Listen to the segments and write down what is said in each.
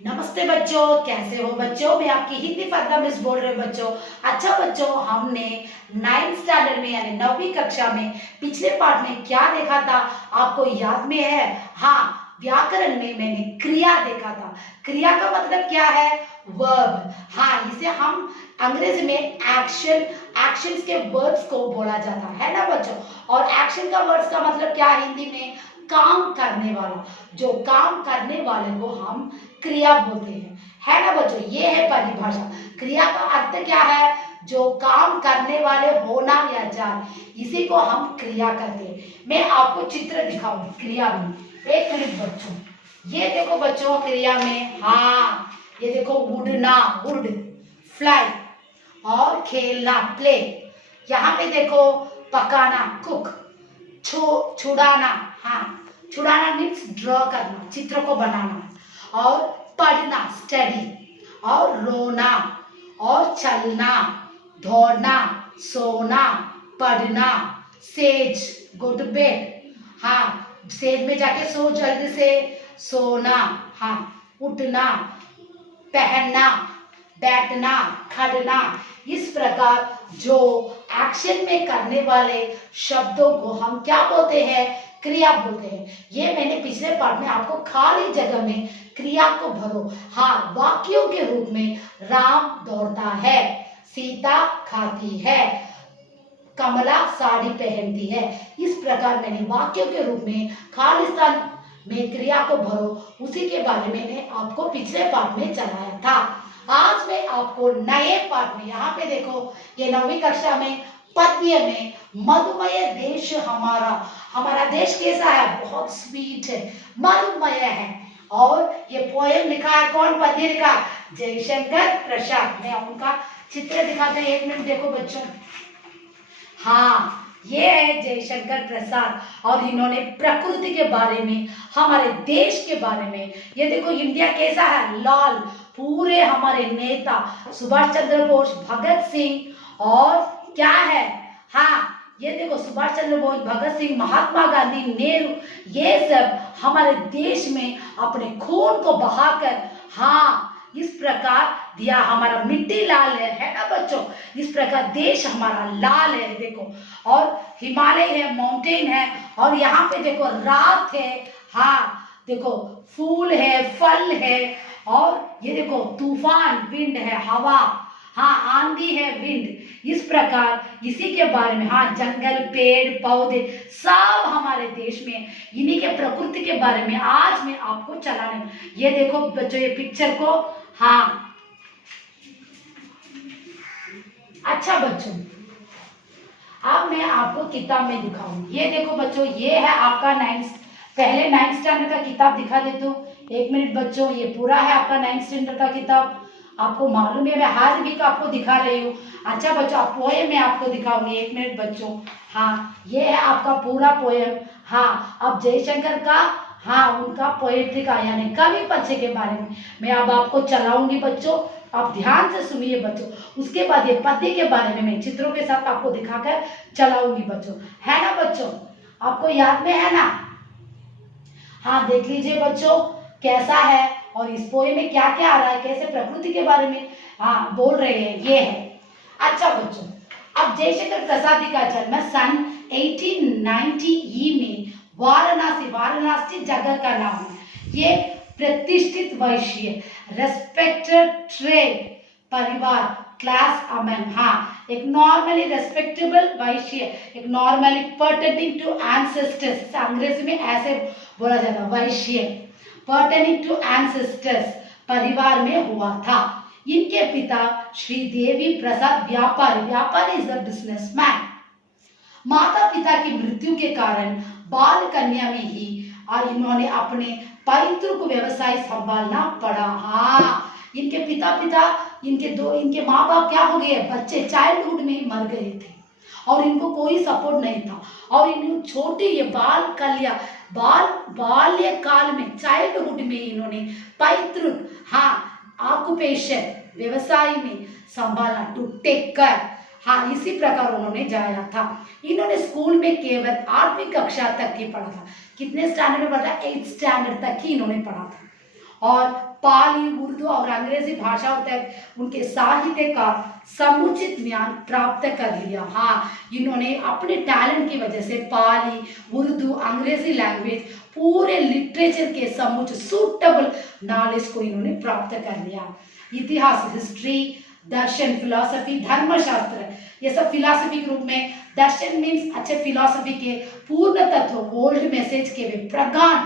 नमस्ते बच्चों, कैसे हो बच्चों। मैं आपकी हिंदी फर्दा मिस बोल रही हूँ बच्चों। अच्छा बच्चों, हमने 9th स्टैंडर्ड में यानी 9वीं कक्षा में पिछले पार्ट में क्या देखा था, आपको याद में है? हाँ, व्याकरण में मैंने क्रिया देखा था। क्रिया का मतलब क्या है? वर्ब। हाँ, इसे हम अंग्रेजी में एक्शंस के वर्ड्स को बोला जाता है ना बच्चों। और एक्शन का वर्ड्स का मतलब क्या है हिंदी में? काम करने वाला। जो काम करने वाले को हम क्रिया बोलते हैं, है ना बच्चों। ये है परिभाषा। क्रिया का अर्थ क्या है? जो काम करने वाले होना या जाए, इसी को हम क्रिया कहते हैं। मैं आपको चित्र दिखाऊंगी क्रिया में। एक मिनट बच्चों, ये देखो बच्चों क्रिया में। हाँ, ये देखो उड़ना, उड़, फ्लाई, और खेलना, प्ले। यहाँ पे देखो पकाना, कुक, छुड़ाना। हाँ, छुड़ाना मीन्स ड्रॉ करना, चित्र को बनाना। और पढ़ना, स्टडी। और रोना, और चलना, दौड़ना, सोना, पढ़ना, सेज, गो टू बेड। हाँ, सेज में जाके सो जल्दी से, सोना। हाँ, उठना, पहनना, बैठना, खड़ना। इस प्रकार जो एक्शन में करने वाले शब्दों को हम क्या बोलते हैं? क्रिया बोलते हैं। ये मैंने पिछले पार्ट में आपको खाली जगह में क्रिया को भरो। हाँ, वाक्यों के रूप में राम दौड़ता है, सीता खाती है, कमला साड़ी पहनती है। इस प्रकार मैंने वाक्यों के रूप में खाली स्थान में क्रिया को भरो, उसी के बारे में मैंने आपको पिछले पार्ट में चलाया था। आज मैं आपको नए पार्ट में, यहाँ पे देखो, ये 9वीं कक्षा में पद्य में मधुमय देश हमारा। हमारा देश कैसा है? बहुत स्वीट है, मधुमय है। और ये पोएम लिखा है, कौन पद्य लिखा? जयशंकर प्रसाद। मैं उनका चित्र दिखाते हैं, एक मिनट देखो बच्चों। हाँ, ये है जयशंकर प्रसाद, और इन्होंने प्रकृति के बारे में, हमारे देश के बारे में, ये देखो इंडिया कैसा है, लाल। पूरे हमारे नेता सुभाष चंद्र बोस, भगत सिंह, और क्या है, हाँ, ये देखो सुभाष चंद्र बोस, भगत सिंह, महात्मा गांधी, नेहरू, ये सब हमारे देश में अपने खून को बहाकर, हाँ, इस प्रकार दिया। हमारा मिट्टी लाल है ना बच्चों। इस प्रकार देश हमारा लाल है, देखो। और हिमालय है, माउंटेन है, और यहाँ पे देखो रात है। हाँ, देखो फूल है, फल है, और ये देखो तूफान, विंड है, हवा। हाँ, आंधी है, विंड। इस प्रकार इसी के बारे में, हाँ, जंगल, पेड़ पौधे सब हमारे देश में, इन्हीं के प्रकृति के बारे में आज मैं आपको चलाने। ये देखो बच्चों, ये पिक्चर को। हाँ, अच्छा बच्चों, अब मैं आपको किताब में दिखाऊंगी। ये देखो बच्चों, ये है आपका 9th स्टैंडर्ड का किताब। दिखा देता हूँ, एक मिनट बच्चों। ये पूरा है आपका 9th स्टैंडर्ड का किताब। आपको मालूम है, मैं हर वीक आपको दिखा रही हूँ। अच्छा बच्चों, आप पोएम में आपको दिखाऊंगी, एक मिनट बच्चों। हाँ, ये है आपका पूरा पोएम। हाँ, अब जयशंकर का, हाँ, उनका पोएट्री का यानी कवि परिचय के बारे में मैं अब आपको चलाऊंगी बच्चों। आप ध्यान से सुनिए बच्चों। उसके बाद ये पद्य के बारे में मैं चित्रों के साथ आपको दिखाकर चलाऊंगी बच्चों, है ना बच्चों। आपको याद में है ना? हाँ, देख लीजिए बच्चों कैसा है, और इस पोएम में क्या क्या आ रहा है, कैसे प्रकृति के बारे में हाँ बोल रहे हैं, ये है। अच्छा बच्चों, अब जयशंकर प्रसाद जी का जन्म सन 1890 ई में वाराणसी जगह का नाम है। ये प्रतिष्ठित वैश्य, रेस्पेक्टेड ट्रेड परिवार, क्लास अमन, हाँ, एक नॉर्मली रेस्पेक्टेबल वैश्य, एक नॉर्मली पर्टेनिंग टू एंसेस्टर्स, अंग्रेजी में ऐसे बोला जाता है, वैश्य, पर्टेनिंग टू एंसेस्टर्स परिवार में हुआ था। इनके पिता श्री देवी प्रसाद व्यापारी इज अ बिजनेसमैन। माता पिता की मृत्यु के कारण बाल कन्या में ही इन्होंने अपने पैतृक व्यवसाय संभालना पड़ा। हाँ, इनके इनके माँ बाप क्या हो गए, बच्चे चाइल्डहुड में ही मर गए थे, और इनको कोई सपोर्ट नहीं था। और इन छोटी ये बाल्य काल में, चाइल्डहुड में इन्होंने पैतृक, हाँ, ऑक्युपेशन, व्यवसाय में संभालना, टू टेक केयर। हाँ, इसी प्रकार उन्होंने जाया था। इन्होंने स्कूल में केवल 8वीं कक्षा तक ही पढ़ा था। कितने स्टैंडर्ड में पढ़ा? 8th स्टैंडर्ड तक ही इन्होंने पढ़ा था। और पाली, उर्दू और अंग्रेजी भाषाओं तक उनके साहित्य का समुचित ज्ञान प्राप्त कर लिया। हाँ, इन्होंने अपने टैलेंट की वजह से पाली, उर्दू, अंग्रेजी लैंग्वेज, पूरे लिटरेचर के समुचित सूटेबल नॉलेज को इन्होंने प्राप्त कर लिया। इतिहास, हिस्ट्री, दर्शन, फिलॉसफी, धर्मशास्त्र, ये सब फिलॉसफी के रूप में। दर्शन मीन्स अच्छे फिलॉसफी के पूर्ण तत्व, ओल्ड मैसेज के वे प्रगाढ़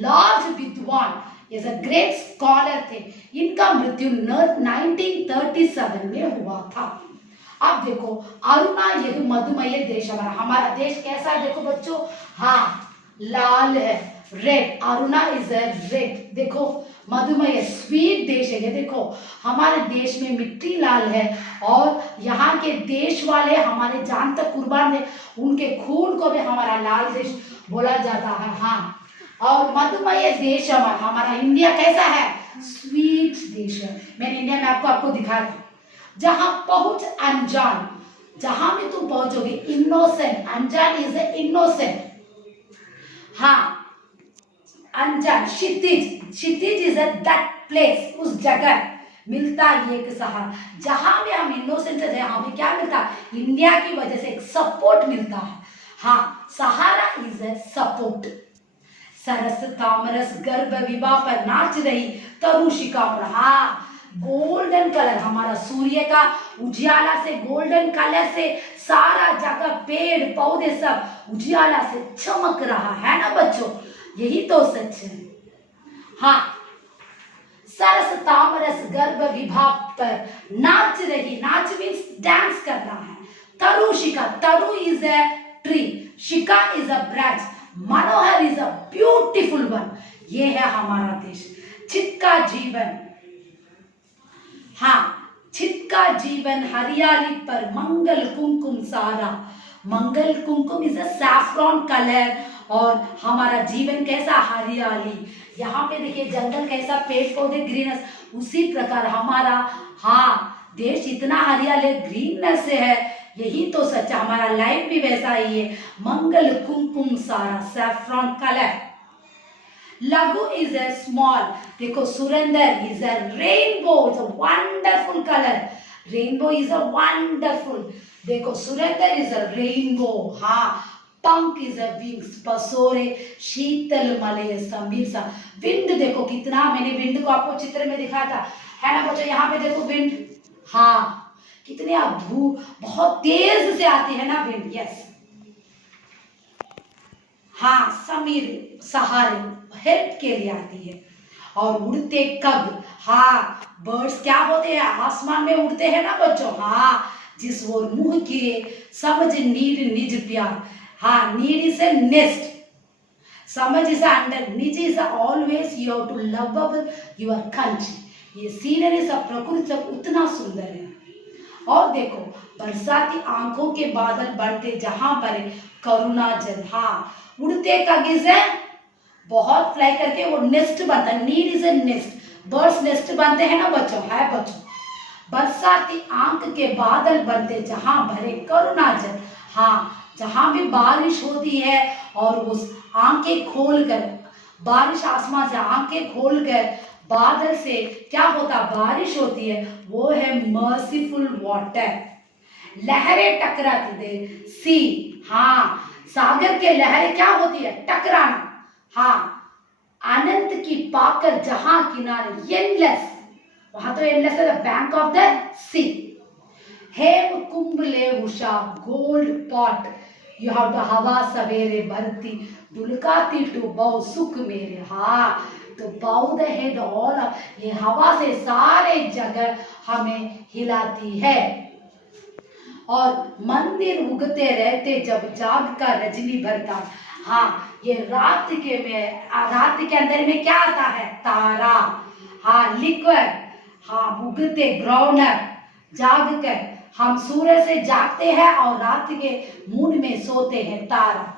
लार्ज विद्वान, इज अ ग्रेट स्कॉलर थे। इनका मृत्यु 1937 में हुआ था। अब देखो, अरुणा यह मधुमय देश हमारा देश कैसा है देखो बच्चों, हाँ लाल है, red, Aruna is a red. देखो मधुमय स्वीट देश है। ये देखो हमारे देश में मिट्टी लाल है और यहाँ के देश वाले हमारे जान तक कुर्बान है, उनके खून को भी हमारा लाल देश बोला जाता है। हाँ, और मधुमय देश हमारा इंडिया कैसा है, स्वीट देश है। मैंने इंडिया में आपको दिखाया था, जहां पहुंच अनजान, जहां भी तुम पहुंचोगे इनोसेंट, अनजान इज इनोसेंट, हाँ अनजान, क्षितिज, क्षितिज इज दैट प्लेस, उस जगह मिलता है एक सहारा। जहां भी हम इनोसेंट है हमें क्या मिलता है, इंडिया की वजह से एक सपोर्ट मिलता है। हाँ, सहारा इज ए सपोर्ट। सरस तामरस गर्भ विवाह पर नाच रही तरुषिका, हाँ गोल्डन कलर, हमारा सूर्य का उजियाला से, गोल्डन कलर से सारा जगह पेड़ पौधे सब उजियाला से चमक रहा है ना बच्चों, यही तो सच है। हाँ, सरस तामरस गर्भ विवाह पर नाच रही, नाच मीन्स डांस करना है। तरुषिका, तरु इज ए ट्री, शिका is a branch, Manohar is a beautiful one, ये है हमारा देश। चित का जीवन, हाँ चित का जीवन हरियाली पर मंगल कुमकुम सारा, मंगल कुमकुम इज अ सैफ्रॉन कलर, और हमारा जीवन कैसा, हरियाली। यहाँ पे देखिए जंगल कैसा, पेड़ पौधे ग्रीनस, उसी प्रकार हमारा हाँ देश इतना हरियाली ग्रीननेस से है, यही तो सच है। हमारा लाइफ भी वैसा ही है, मंगल कुमकुम सारा, सैफ्रॉन कलर। लघु इज अ स्मॉल, देखो सुरेंदर is a rainbow, is a wonderful colour, rainbow is a wonderful, देखो सुरेंदर इज अ रेनबो। हाँ, पंख इज अ विंग्स, पसोरे शीतल मलय समीर सा, विंड देखो कितना, मैंने विंड को आपको चित्र में दिखाया था, है ना बच्चों, यहाँ पे देखो विंड, हाँ कितने धूप बहुत तेज से आती है ना विंड, यस। हाँ, समीर सहारे हेल्प के लिए आती है। और उड़ते कग, हाँ बर्ड्स क्या होते हैं, आसमान में उड़ते हैं ना बच्चों, हाँ जिस वो मुंह किए समझ नीड निज प्यार, हाँ नीड इज ए नेस्ट, समझ इज अंडर, निज is always you have to love your country. ये सीनरी सब प्रकृति सब उतना सुंदर है। और देखो बरसाती आंखों के बादल बढ़ते जहां भरे करुणा जल, हाँ उड़ते कगिज है, बहुत फ्लाई करके वो नेस्ट बनता है, need is a nest, birds nest बनते हैं ना बच्चों, है बच्चों। बरसाती आंख के बादल बनते जहां भरे करुणा जल, हाँ जहां भी बारिश होती है और उस आंखें खोलकर, बारिश आसमान से आंखें खोलकर बादल से क्या होता, बारिश होती है, वो है मर्सीफुल वाटर। लहरें टकराती दे सी, हाँ सागर के लहरें क्या होती है, टकराना, हाँ अनंत की पाकर जहां किनारे, एंडलेस, वहां तो एंडलेस है, the bank of the sea. हेम कुंभले उषा gold pot, you have the हवा सवेरे भरती दुलकाती टू बहु सुख मेरे, हाँ तो बाउ द हेड ऑल, ये हवा से सारे जगह हमें हिलाती है। और मंदिर उगते रहते जब जाग का रजनी भरता, हाँ ये रात के अंदर में क्या आता है, तारा, हाँ लिक्विड, हाँ उगते ग्राउंडर, जाग कर हम सूर्य से जागते हैं और रात के मून में सोते हैं, तारा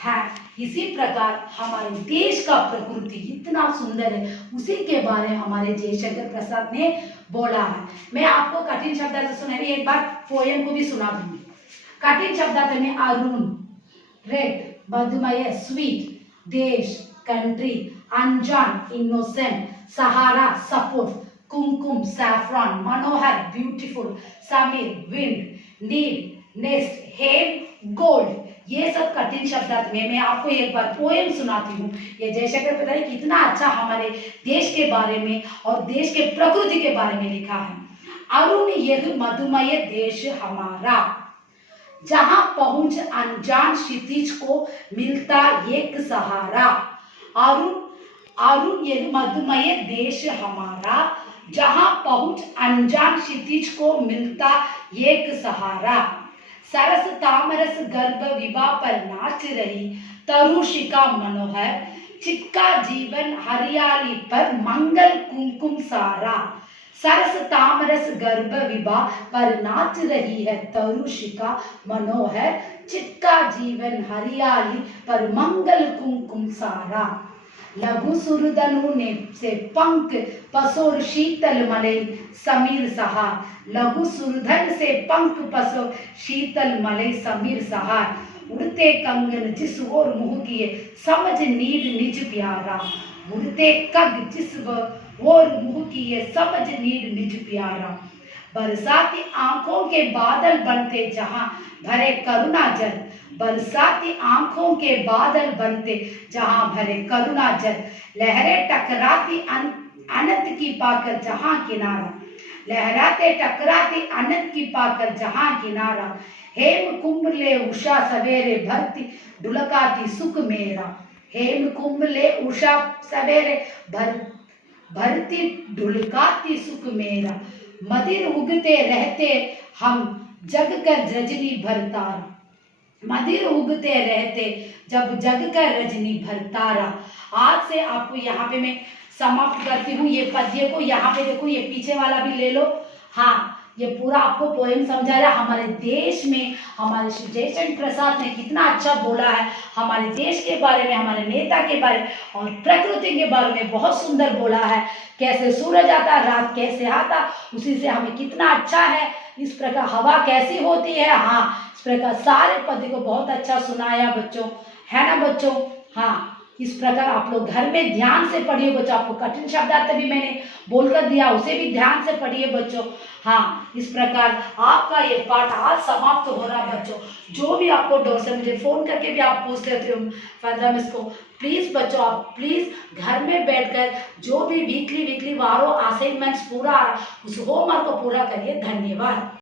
है। इसी प्रकार हमारे देश का प्रकृति इतना सुंदर है, उसी के बारे में हमारे जयशंकर प्रसाद ने बोला है। मैं आपको कठिन शब्द से सुनाई, एक बार पोयम को भी सुना दूंगी। कठिन शब्द में अरुण, रेड, मधुमय स्वीट, देश कंट्री, अनजान इनोसेंट, सहारा सपोर्ट, कुमकुम सैफरॉन, मनोहर ब्यूटीफुल, समीर विंड, नीड नेस्ट, हेम गोल्ड। ये सब कठिन शब्दार्थ में मैं आपको एक बार पोएम सुनाती हूँ। ये जयशंकर पता है कितना अच्छा हमारे देश के बारे में और देश के प्रकृति के बारे में लिखा है। अरुण यह मधुमय देश हमारा, जहां पहुंच अनजान क्षितिज को मिलता एक सहारा। अरुण अरुण यह मधुमय देश हमारा, जहां पहुंच अनजान क्षितिज को मिलता एक सहारा। सरस तामरस गर्भ विभा पर नाच रही तरुषिका मनोहर, चिपका जीवन हरियाली पर मंगल कुमकुम सारा। सरस तामरस गर्भ विभा पर नाच रही है तरुषिका मनोहर, चिपका जीवन हरियाली पर मंगल कुमकुम सारा। लघु सुरधनु ने से पंख पसोर शीतल मलय समीर सहार, लघु सुरधन से पंख पसोर शीतल मलय समीर सहार। उड़ते कंगन जिस ओर मुँह किए समझ नीड निज प्यारा, उड़ते कग जिस ओर मुँह किए समझ नीड निज प्यारा। बरसाती आंखों के बादल बनते जहां भरे करुणा जल, बरसाती आंखों के बादल बनते जहां भरे करुणा जल। लहरें टकराती अनंत की पाकर जहां किनारा, लहराते टकराती अनंत की पाकर जहां किनारा। हेम कुंभ ले उषा सवेरे भरती ढुलकाती सुख मेरा, हेम कुंभ ले उषा सवेरे भरती ढुलकाती सुख मेरा। मदिर उगते रहते हम जग कर रजनी भरतारा, मदिर उगते रहते जब जग कर रजनी भरतारा। आज से आपको यहाँ पे मैं समाप्त करती हूँ ये पद्य को। यहाँ पे देखो ये पीछे वाला भी ले लो। हाँ, ये पूरा आपको पोएम समझा रहा है। हमारे देश में हमारे श्री जयशंकर प्रसाद ने कितना अच्छा बोला है, हमारे देश के बारे में, हमारे नेता के बारे में और प्रकृति के बारे में बहुत सुंदर बोला है। कैसे सूरज आता, रात कैसे आता, उसी से हमें कितना अच्छा है। इस प्रकार हवा कैसी होती है, हाँ, इस प्रकार सारे पद्य को बहुत अच्छा सुनाया बच्चों, है ना बच्चों। हाँ, इस प्रकार आप लोग घर में ध्यान से पढ़िए बच्चों। आपको कठिन शब्दार्थ भी मैंने बोलकर दिया, उसे भी ध्यान से पढ़िए बच्चों। हाँ, इस प्रकार आपका ये पाठ आज समाप्त हो रहा है बच्चों। जो भी आपको डाउट्स है मुझे फोन करके भी आप पूछ लेते हो फायदा में इसको। प्लीज बच्चों, आप प्लीज घर में बैठकर जो भी वीकली वारों असाइनमेंट्स पूरा उस होमवर्क को पूरा करिए। धन्यवाद।